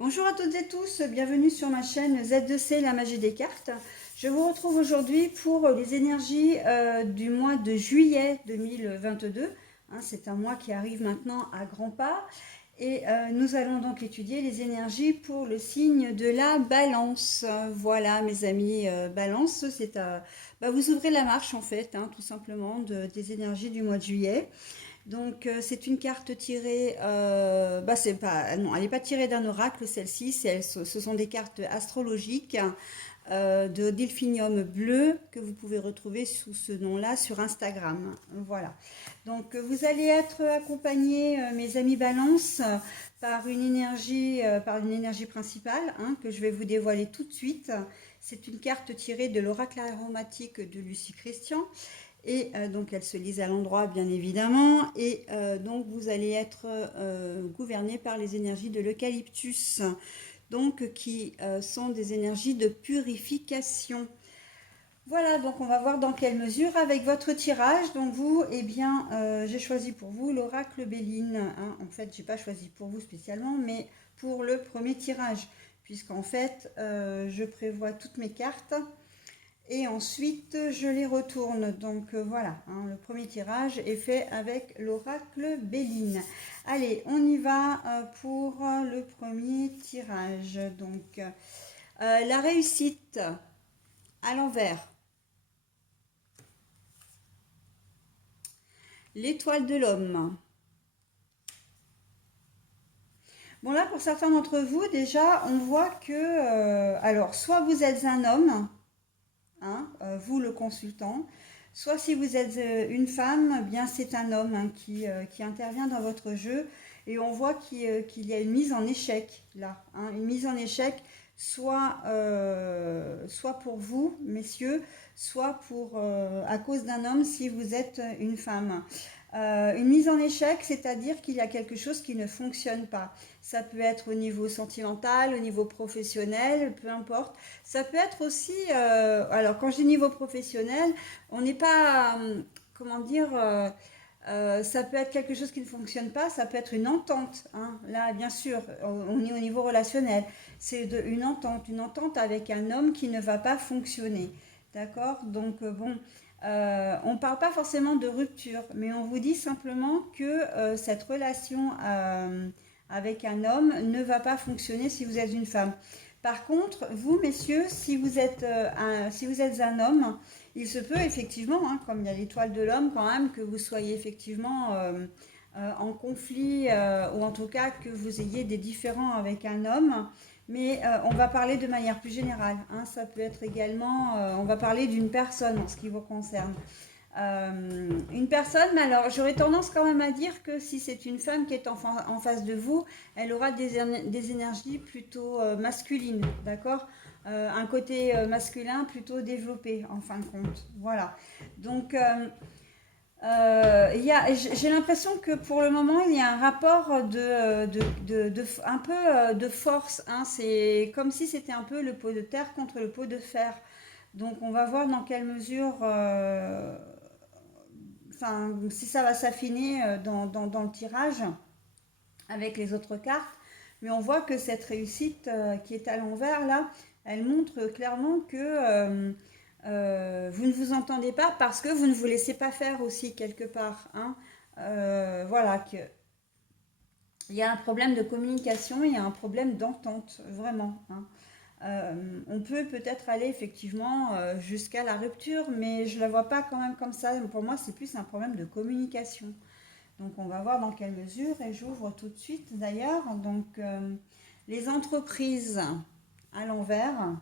Bonjour à toutes et tous, bienvenue sur ma chaîne Z2C, la magie des cartes. Je vous retrouve aujourd'hui pour les énergies du mois de juillet 2022. C'est un mois qui arrive maintenant à grands pas. Et nous allons donc étudier les énergies pour le signe de la balance. Voilà mes amis, balance, vous ouvrez la marche en fait, tout simplement, des énergies du mois de juillet. Donc c'est une carte tirée, c'est pas, non, elle n'est pas tirée d'un oracle celle-ci, ce sont des cartes astrologiques de Delphinium bleu que vous pouvez retrouver sous ce nom-là sur Instagram. Voilà. Donc vous allez être accompagnés, mes amis Balance, par une énergie principale que je vais vous dévoiler tout de suite. C'est une carte tirée de l'oracle aromatique de Lucie Christian. Et donc elle se lise à l'endroit bien évidemment. Et donc vous allez être gouverné par les énergies de l'eucalyptus, donc qui sont des énergies de purification. Voilà, donc on va voir dans quelle mesure avec votre tirage. Donc vous, j'ai choisi pour vous l'oracle Béline. En fait, j'ai pas choisi pour vous spécialement, mais pour le premier tirage, puisqu'en fait, je prévois toutes mes cartes et ensuite je les retourne. Donc voilà, le premier tirage est fait avec l'oracle Béline. Allez, on y va pour le premier tirage. Donc la réussite à l'envers, l'étoile de l'homme. Bon là, pour certains d'entre vous, déjà, on voit que, alors, soit vous êtes un homme, vous le consultant, soit si vous êtes une femme, bien c'est un homme qui intervient dans votre jeu, et on voit qu'il y a une mise en échec là, une mise en échec, soit pour vous, messieurs, soit à cause d'un homme si vous êtes une femme. Une mise en échec, c'est-à-dire qu'il y a quelque chose qui ne fonctionne pas. Ça peut être au niveau sentimental, au niveau professionnel, peu importe. Ça peut être aussi, alors quand je dis niveau professionnel, on n'est pas, comment dire, ça peut être quelque chose qui ne fonctionne pas, ça peut être une entente. Là, bien sûr, on est au niveau relationnel. C'est une entente avec un homme qui ne va pas fonctionner. D'accord. Donc, bon, on ne parle pas forcément de rupture, mais on vous dit simplement que cette relation avec un homme ne va pas fonctionner si vous êtes une femme. Par contre, vous, messieurs, si vous êtes un homme, il se peut effectivement, comme il y a l'étoile de l'homme quand même, que vous soyez effectivement en conflit, ou en tout cas que vous ayez des différends avec un homme. Mais on va parler de manière plus générale. Ça peut être également, on va parler d'une personne en ce qui vous concerne. Une personne, mais alors j'aurais tendance quand même à dire que si c'est une femme qui est en face de vous, elle aura des énergies plutôt masculines, d'accord. Un côté masculin plutôt développé en fin de compte. Voilà. Donc j'ai l'impression que pour le moment, il y a un rapport un peu de force. C'est comme si c'était un peu le pot de terre contre le pot de fer. Donc on va voir dans quelle mesure, si ça va s'affiner dans le tirage avec les autres cartes. Mais on voit que cette réussite qui est à l'envers là, elle montre clairement que vous ne vous entendez pas parce que vous ne vous laissez pas faire aussi quelque part. Voilà, il y a un problème de communication, il y a un problème d'entente, vraiment. On peut peut-être aller effectivement jusqu'à la rupture, mais je ne la vois pas quand même comme ça. Pour moi, c'est plus un problème de communication. Donc, on va voir dans quelle mesure, et j'ouvre tout de suite d'ailleurs. Donc, les entreprises à l'envers,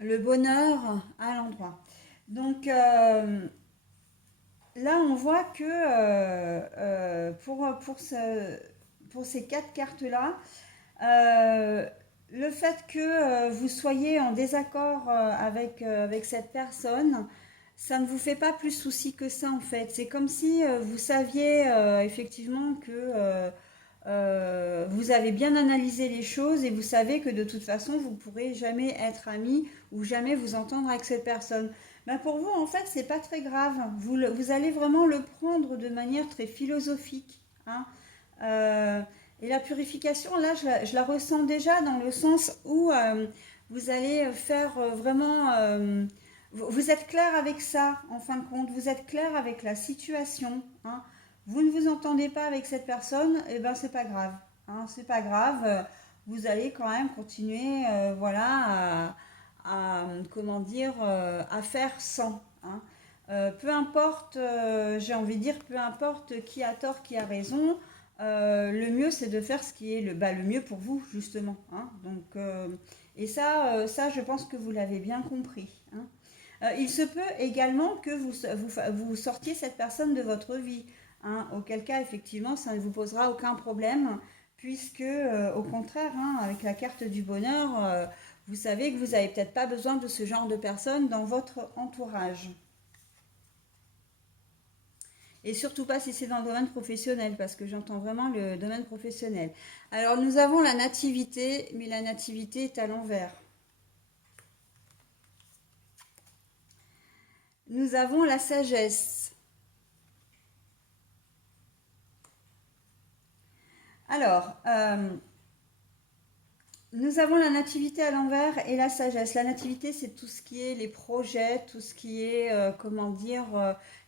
le bonheur à l'endroit. Donc, là, on voit que pour ces quatre cartes-là, le fait que vous soyez en désaccord avec cette personne, ça ne vous fait pas plus souci que ça en fait. C'est comme si vous saviez effectivement que vous avez bien analysé les choses et vous savez que de toute façon vous ne pourrez jamais être amis ou jamais vous entendre avec cette personne. Ben pour vous en fait c'est pas très grave. Vous allez vraiment le prendre de manière très philosophique. Euh, et la purification, là, je la ressens déjà dans le sens où vous allez faire vraiment... vous êtes clair avec ça, en fin de compte. Vous êtes clair avec la situation. Hein. Vous ne vous entendez pas avec cette personne, et ben c'est pas grave. Hein, c'est pas grave. Vous allez quand même continuer, voilà, comment dire, à faire sans. Hein. Peu importe, j'ai envie de dire, peu importe qui a tort, qui a raison, le mieux c'est de faire ce qui est le mieux pour vous, justement. Hein. Donc, et ça, je pense que vous l'avez bien compris. Hein. Il se peut également que vous sortiez cette personne de votre vie. Hein. Auquel cas, effectivement, ça ne vous posera aucun problème, puisque, au contraire, hein, avec la carte du bonheur, vous savez que vous n'avez peut-être pas besoin de ce genre de personne dans votre entourage. Et surtout pas si c'est dans le domaine professionnel, parce que j'entends vraiment le domaine professionnel. Alors nous avons la nativité, mais la nativité est à l'envers. Nous avons la sagesse. Alors, nous avons la nativité à l'envers et la sagesse. La nativité, c'est tout ce qui est les projets, tout ce qui est, comment dire,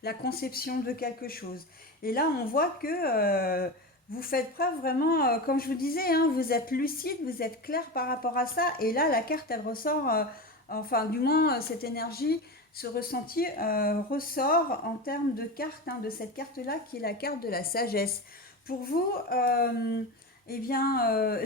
la conception de quelque chose. Et là, on voit que vous faites preuve vraiment, comme je vous disais, hein, vous êtes lucide, vous êtes clair par rapport à ça. Et là, la carte, elle ressort, enfin, du moins, cette énergie, ce ressenti ressort en termes de carte, hein, de cette carte-là, qui est la carte de la sagesse. Pour vous, eh bien,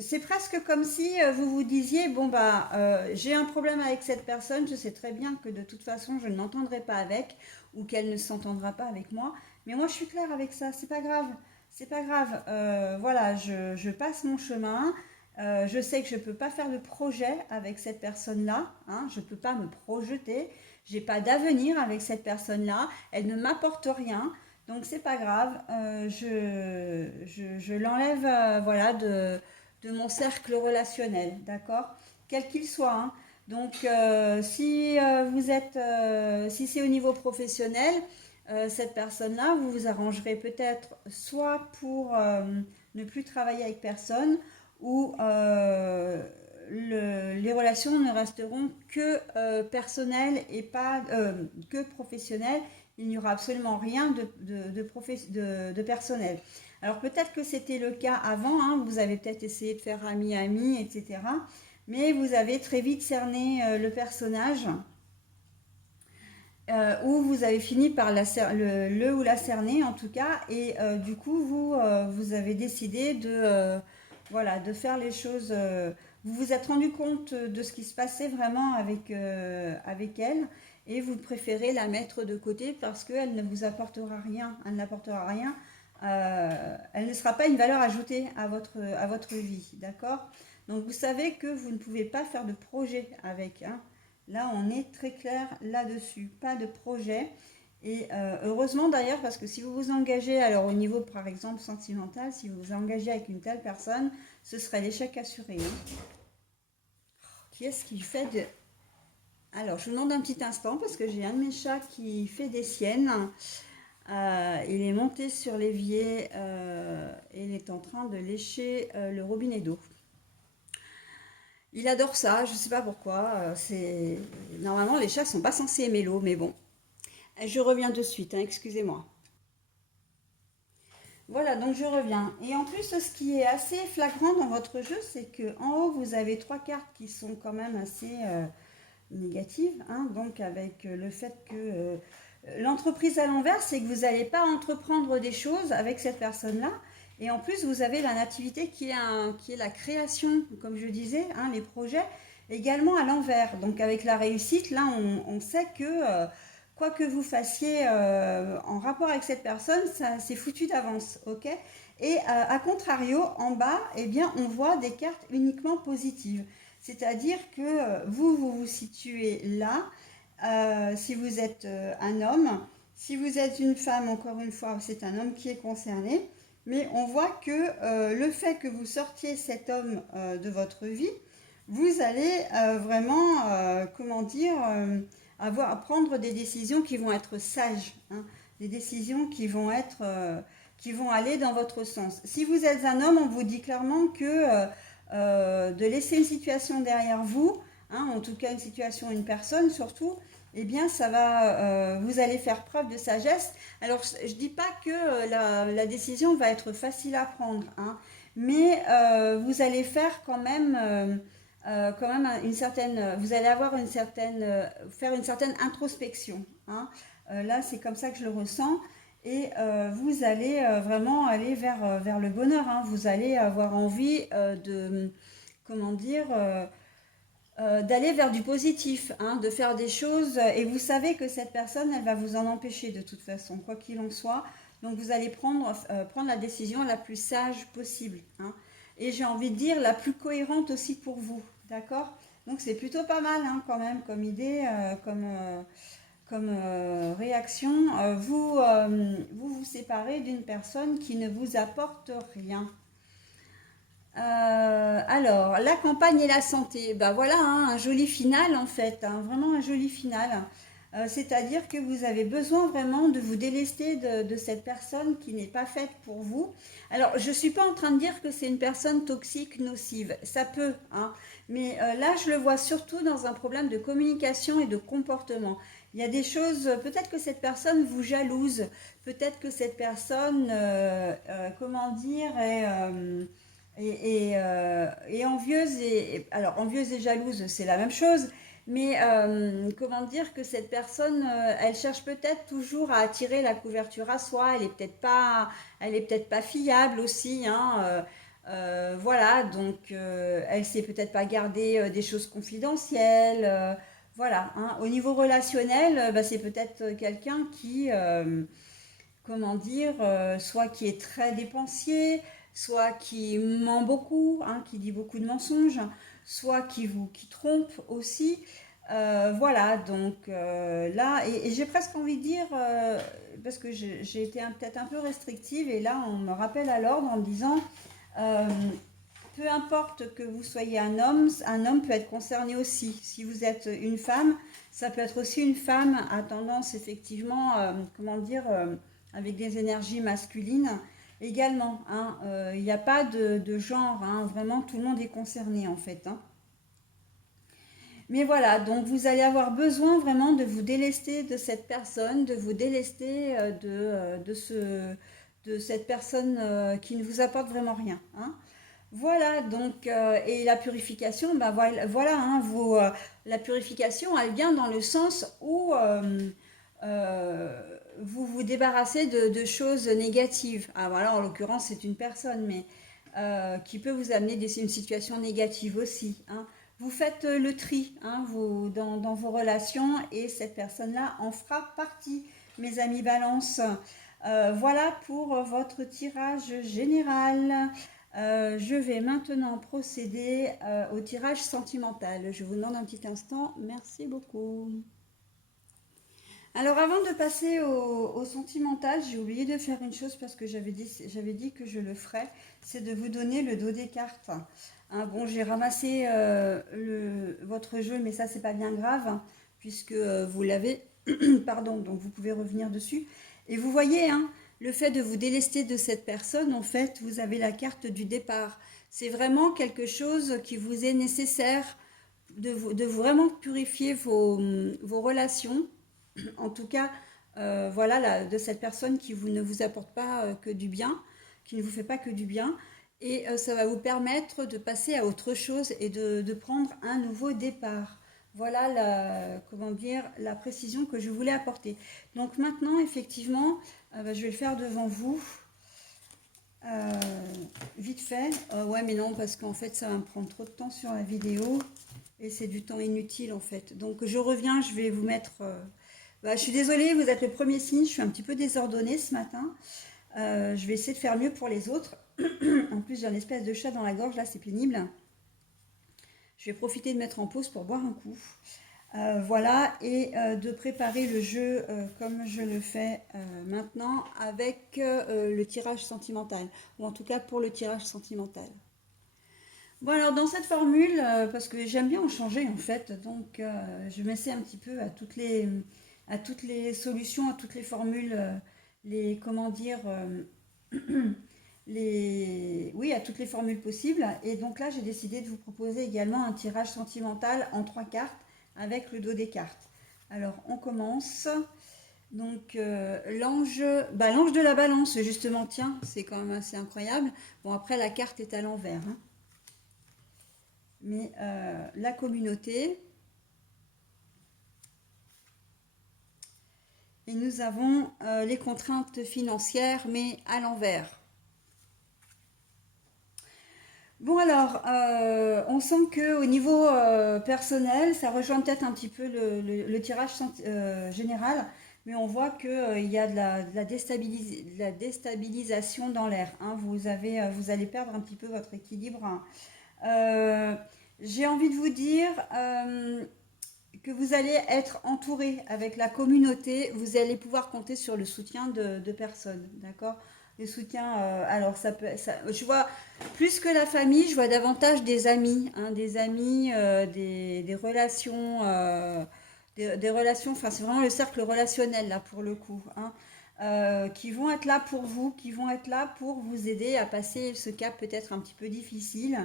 c'est presque comme si vous vous disiez, bon bah, j'ai un problème avec cette personne, je sais très bien que de toute façon, je ne m'entendrai pas avec, ou qu'elle ne s'entendra pas avec moi, mais moi, je suis claire avec ça, c'est pas grave, c'est pas grave. Voilà, je passe mon chemin, je sais que je peux pas faire de projet avec cette personne-là, hein, je peux pas me projeter, j'ai pas d'avenir avec cette personne-là, elle ne m'apporte rien. Donc c'est pas grave, je l'enlève voilà, de mon cercle relationnel, d'accord? Quel qu'il soit. Hein. Donc si vous êtes, si c'est au niveau professionnel, cette personne-là, vous vous arrangerez peut-être soit pour ne plus travailler avec personne, ou les relations ne resteront que personnelles et pas que professionnelles. Il n'y aura absolument rien de personnel. Alors peut-être que c'était le cas avant, hein, vous avez peut-être essayé de faire ami-ami, etc. Mais vous avez très vite cerné le personnage, où vous avez fini par le ou la cerner en tout cas, et du coup vous avez décidé voilà, de faire les choses. Vous vous êtes rendu compte de ce qui se passait vraiment avec elle, et vous préférez la mettre de côté parce qu'elle ne vous apportera rien, elle n'apportera rien, elle ne sera pas une valeur ajoutée à votre vie, d'accord? Donc vous savez que vous ne pouvez pas faire de projet avec, hein. Là, on est très clair là-dessus, pas de projet. Et heureusement d'ailleurs, parce que si vous vous engagez, alors au niveau par exemple sentimental, si vous vous engagez avec une telle personne, ce serait l'échec assuré. Hein. Qui est-ce qui fait de... Alors, je vous demande un petit instant parce que j'ai un de mes chats qui fait des siennes. Il est monté sur l'évier et il est en train de lécher le robinet d'eau. Il adore ça, je ne sais pas pourquoi. Normalement, les chats ne sont pas censés aimer l'eau, mais bon. Je reviens de suite, hein, excusez-moi. Voilà, donc je reviens. Et en plus, ce qui est assez flagrant dans votre jeu, c'est que en haut, vous avez trois cartes qui sont quand même assez négatives. Hein, donc avec le fait que l'entreprise à l'envers, c'est que vous n'allez pas entreprendre des choses avec cette personne-là. Et en plus, vous avez la nativité qui est la création, comme je disais, hein, les projets, également à l'envers. Donc avec la réussite, là, on sait que quoi que vous fassiez en rapport avec cette personne, ça c'est foutu d'avance, ok? Et à contrario, en bas, eh bien, on voit des cartes uniquement positives. C'est-à-dire que vous situez là, si vous êtes un homme. Si vous êtes une femme, encore une fois, c'est un homme qui est concerné. Mais on voit que le fait que vous sortiez cet homme de votre vie, vous allez vraiment, comment dire, à prendre des décisions qui vont être sages, hein, des décisions qui vont être qui vont aller dans votre sens. Si vous êtes un homme, on vous dit clairement que de laisser une situation derrière vous, hein, en tout cas une situation, une personne surtout, eh bien ça va, vous allez faire preuve de sagesse. Alors je dis pas que la décision va être facile à prendre, hein, mais vous allez faire quand même une certaine, vous allez avoir une certaine, faire une certaine introspection, hein. Là c'est comme ça que je le ressens. Et vous allez vraiment aller vers le bonheur, hein. Vous allez avoir envie comment dire, d'aller vers du positif, hein, de faire des choses. Et vous savez que cette personne, elle va vous en empêcher de toute façon, quoi qu'il en soit. Donc vous allez prendre la décision la plus sage possible, hein. Et j'ai envie de dire la plus cohérente aussi pour vous, d'accord? Donc c'est plutôt pas mal, hein, quand même comme idée, comme réaction. Vous séparez d'une personne qui ne vous apporte rien. Alors, la campagne et la santé, ben voilà, hein, un joli final en fait, hein, vraiment un joli final. C'est-à-dire que vous avez besoin vraiment de vous délester de cette personne qui n'est pas faite pour vous. Alors, je ne suis pas en train de dire que c'est une personne toxique, nocive, ça peut, hein, mais là, je le vois surtout dans un problème de communication et de comportement. Il y a des choses, peut-être que cette personne vous jalouse, peut-être que cette personne, comment dire, et envieuse alors envieuse et jalouse c'est la même chose, mais comment dire que cette personne elle cherche peut-être toujours à attirer la couverture à soi, elle est peut-être pas fiable aussi, hein, voilà, donc elle sait peut-être pas garder des choses confidentielles, voilà, hein. Au niveau relationnel, bah, c'est peut-être quelqu'un qui comment dire, soit qui est très dépensier, soit qui ment beaucoup, hein, qui dit beaucoup de mensonges, soit qui trompe aussi. Voilà, donc là, et j'ai presque envie de dire, parce que j'ai été peut-être un peu restrictive, et là on me rappelle à l'ordre en me disant, euh, peu importe que vous soyez un homme peut être concerné aussi. Si vous êtes une femme, ça peut être aussi une femme à tendance effectivement, comment dire, avec des énergies masculines également, hein. Il n'y a pas de genre, hein, vraiment tout le monde est concerné en fait, hein. Mais voilà, donc vous allez avoir besoin vraiment de vous délester de cette personne, de vous délester de cette personne qui ne vous apporte vraiment rien, hein. Voilà, donc, et la purification, ben voilà, hein, la purification, elle vient dans le sens où vous vous débarrassez de choses négatives. Ah, voilà, en l'occurrence, c'est une personne, mais qui peut vous amener une situation négative aussi, hein. Vous faites le tri, hein, dans vos relations, et cette personne-là en fera partie, mes amis Balance. Voilà pour votre tirage général. Je vais maintenant procéder au tirage sentimental. Je vous demande un petit instant. Merci beaucoup. Alors avant de passer au sentimental, j'ai oublié de faire une chose parce que j'avais dit que je le ferais. C'est de vous donner le dos des cartes. Hein, bon, j'ai ramassé votre jeu, mais ça c'est pas bien grave, hein, puisque vous l'avez. Pardon, donc vous pouvez revenir dessus. Et vous voyez, hein, le fait de vous délester de cette personne, en fait, vous avez la carte du départ. C'est vraiment quelque chose qui vous est nécessaire de vraiment purifier vos relations. En tout cas, voilà, de cette personne qui ne vous apporte pas que du bien, qui ne vous fait pas que du bien. Et ça va vous permettre de passer à autre chose et de prendre un nouveau départ. Voilà comment dire, la précision que je voulais apporter. Donc maintenant, effectivement, je vais le faire devant vous. Euh, Vite fait. Ouais, mais non, parce qu'en fait, ça va me prendre trop de temps sur la vidéo. Et c'est du temps inutile, en fait. Donc je reviens, je vais vous mettre... Bah, je suis désolée, vous êtes le premier signe. Je suis un petit peu désordonnée ce matin. Je vais essayer de faire mieux pour les autres. En plus, j'ai un espèce de chat dans la gorge, là, c'est pénible. Je vais profiter de mettre en pause pour boire un coup. Voilà, et de préparer le jeu comme je le fais maintenant avec le tirage sentimental, ou en tout cas pour le tirage sentimental. Bon, alors dans cette formule, parce que j'aime bien en changer en fait, donc je m'essaie un petit peu à toutes les solutions, à toutes les formules, comment dire, oui, à toutes les formules possibles. Et donc là, j'ai décidé de vous proposer également un tirage sentimental en 3 cartes avec le dos des cartes. Alors, on commence. Donc, l'ange de la balance, justement, tiens, c'est quand même assez incroyable. Bon, après, la carte est à l'envers, hein. Mais la communauté. Et nous avons les contraintes financières, mais à l'envers. Bon alors, on sent que au niveau personnel, ça rejoint peut-être un petit peu le tirage général, mais on voit que il y a de la déstabilisation dans l'air, hein. Vous allez perdre un petit peu votre équilibre, hein. Euh, j'ai envie de vous dire que vous allez être entouré avec la communauté, vous allez pouvoir compter sur le soutien de personnes, d'accord? Le soutien, alors je vois plus que la famille, je vois davantage des amis, hein, des amis, des relations, des relations, enfin c'est vraiment le cercle relationnel là pour le coup, hein, qui vont être là pour vous, qui vont être là pour vous aider à passer ce cap peut-être un petit peu difficile.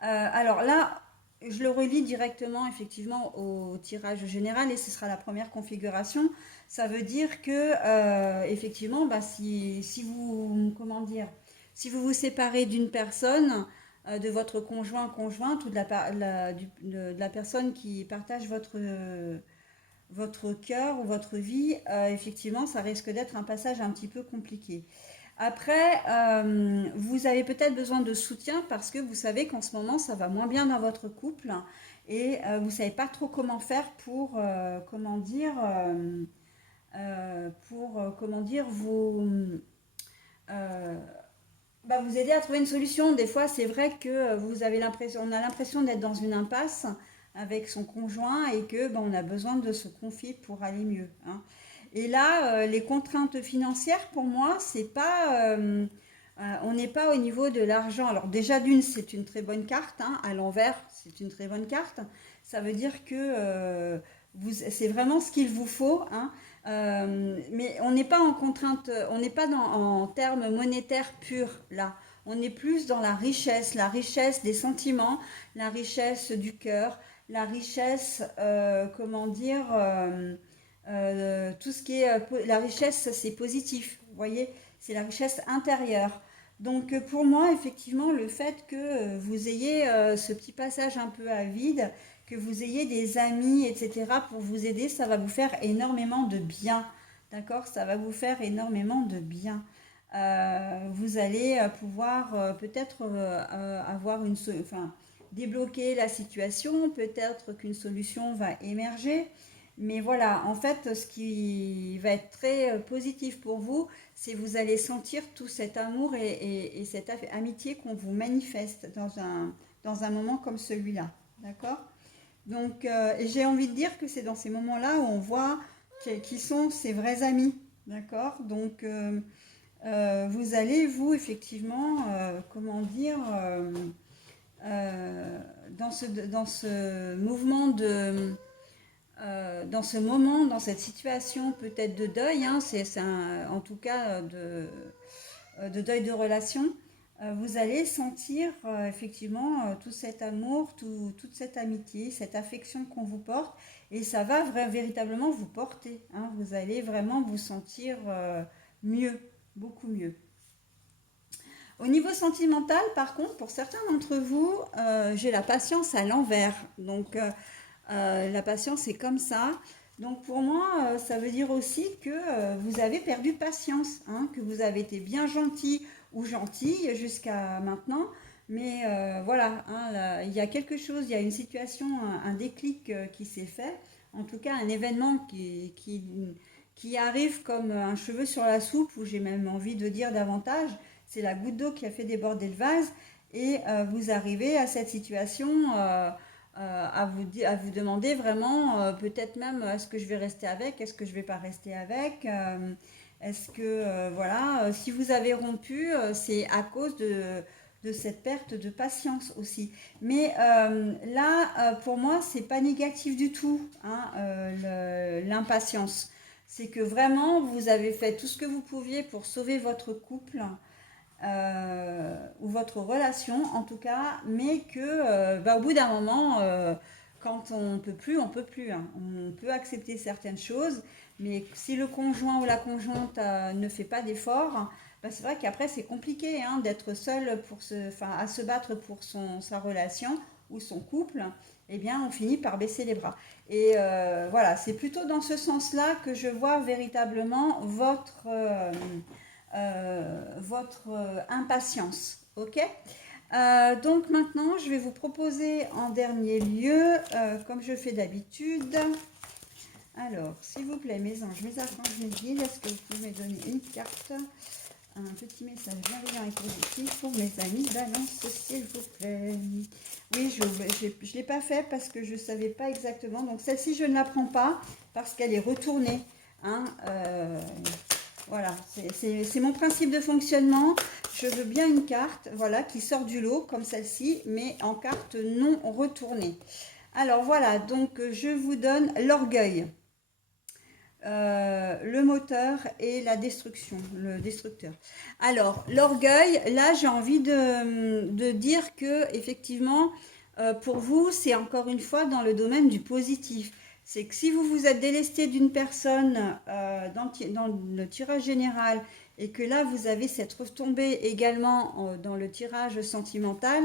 Alors là, je le relie directement effectivement au tirage général et ce sera la première configuration. Ça veut dire que effectivement, bah, si vous, comment dire, si vous vous séparez d'une personne, de votre conjoint, conjointe ou de la personne qui partage votre cœur ou votre vie, effectivement, ça risque d'être un passage un petit peu compliqué. Après, vous avez peut-être besoin de soutien parce que vous savez qu'en ce moment, ça va moins bien dans votre couple et vous ne savez pas trop comment faire pour, comment dire, euh, vous aider à trouver une solution. Des fois, c'est vrai que on a l'impression d'être dans une impasse avec son conjoint et que on a besoin de se confier pour aller mieux, hein. Et là, les contraintes financières, pour moi, c'est pas, on n'est pas au niveau de l'argent. Alors déjà d'une, c'est une très bonne carte, hein, à l'envers, c'est une très bonne carte. Ça veut dire que c'est vraiment ce qu'il vous faut, hein. Mais on n'est pas en contrainte, on n'est pas en termes monétaires purs là. On est plus dans la richesse des sentiments, la richesse du cœur, la richesse, comment dire, tout ce qui est la richesse, c'est positif. Vous voyez, c'est la richesse intérieure. Donc pour moi, effectivement, le fait que vous ayez ce petit passage un peu à vide, que vous ayez des amis, etc., pour vous aider, ça va vous faire énormément de bien. D'accord? Ça va vous faire énormément de bien. Vous allez pouvoir peut-être avoir enfin, débloquer la situation, peut-être qu'une solution va émerger. Mais voilà, en fait, ce qui va être très positif pour vous, c'est vous allez sentir tout cet amour et cette amitié qu'on vous manifeste dans un moment comme celui-là. D'accord? Donc, et j'ai envie de dire que c'est dans ces moments-là où on voit qui sont ses vrais amis. D'accord? Donc, vous allez, vous, effectivement, comment dire, dans ce mouvement dans ce moment, dans cette situation peut-être de deuil, hein, en tout cas de deuil de relation, vous allez sentir effectivement tout cet amour, toute cette amitié, cette affection qu'on vous porte, et ça va véritablement vous porter, hein. Vous allez vraiment vous sentir mieux, beaucoup mieux. Au niveau sentimental, par contre, pour certains d'entre vous, j'ai la patience à l'envers. Donc, la patience est comme ça. Donc, pour moi, ça veut dire aussi que vous avez perdu patience, hein, que vous avez été bien gentil ou gentille jusqu'à maintenant. Mais voilà, hein, là, il y a quelque chose, il y a une situation, un déclic qui s'est fait. En tout cas, un événement qui arrive comme un cheveu sur la soupe, ou j'ai même envie de dire davantage. C'est la goutte d'eau qui a fait déborder le vase et vous arrivez à cette situation à vous demander vraiment peut-être même est-ce que je vais rester avec, est-ce que je vais pas rester avec, est-ce que voilà, si vous avez rompu, c'est à cause de cette perte de patience aussi. Mais là, pour moi, c'est pas négatif du tout, hein, l'impatience. C'est que vraiment, vous avez fait tout ce que vous pouviez pour sauver votre couple. ou votre relation en tout cas, mais que au bout d'un moment, quand on peut plus, on peut plus, hein. On peut accepter certaines choses, mais si le conjoint ou la conjointe ne fait pas d'efforts, c'est vrai qu'après c'est compliqué, hein, d'être seul à se battre pour sa relation ou son couple. Eh bien, on finit par baisser les bras. Et voilà, c'est plutôt dans ce sens-là que je vois véritablement votre impatience. Ok. Donc maintenant, je vais vous proposer en dernier lieu, comme je fais d'habitude. Alors, s'il vous plaît, mes anges, mes archanges, mes guides, est-ce que vous pouvez me donner une carte, un petit message bienveillant et positif pour mes amis Balance, s'il vous plaît. Oui, je ne l'ai pas fait parce que je ne savais pas exactement. Donc celle-ci, je ne la prends pas parce qu'elle est retournée. Hein, voilà, c'est mon principe de fonctionnement. Je veux bien une carte, voilà, qui sort du lot comme celle-ci, mais en carte non retournée. Alors voilà, donc je vous donne l'orgueil, le moteur et la destruction, le destructeur. Alors l'orgueil, là j'ai envie de dire que effectivement, pour vous, c'est encore une fois dans le domaine du positif. C'est que si vous vous êtes délesté d'une personne dans le tirage général et que là vous avez cette retombée également dans le tirage sentimental,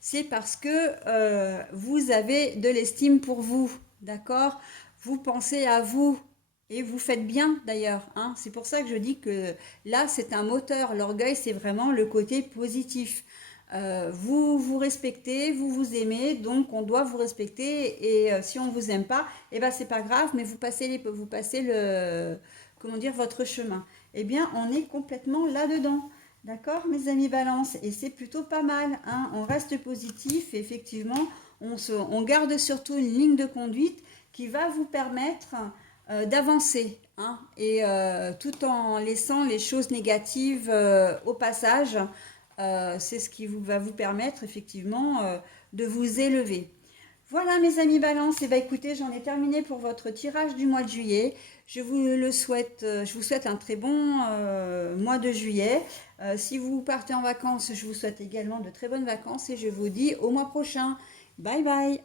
c'est parce que vous avez de l'estime pour vous, d'accord? Vous pensez à vous et vous faites bien d'ailleurs, hein. C'est pour ça que je dis que là c'est un moteur. L'orgueil, c'est vraiment le côté positif. Vous vous respectez, vous vous aimez, donc on doit vous respecter. Et si on vous aime pas, eh ben c'est pas grave, mais vous passez le, comment dire, votre chemin. Eh bien, on est complètement là-dedans, d'accord, mes amis Balance, et c'est plutôt pas mal, hein. On reste positif, et effectivement, on garde surtout une ligne de conduite qui va vous permettre d'avancer, hein, et tout en laissant les choses négatives au passage. C'est ce qui va vous permettre effectivement de vous élever. Voilà mes amis Balance, et écoutez, j'en ai terminé pour votre tirage du mois de juillet. Je vous souhaite un très bon mois de juillet. Si vous partez en vacances, je vous souhaite également de très bonnes vacances et je vous dis au mois prochain. Bye bye.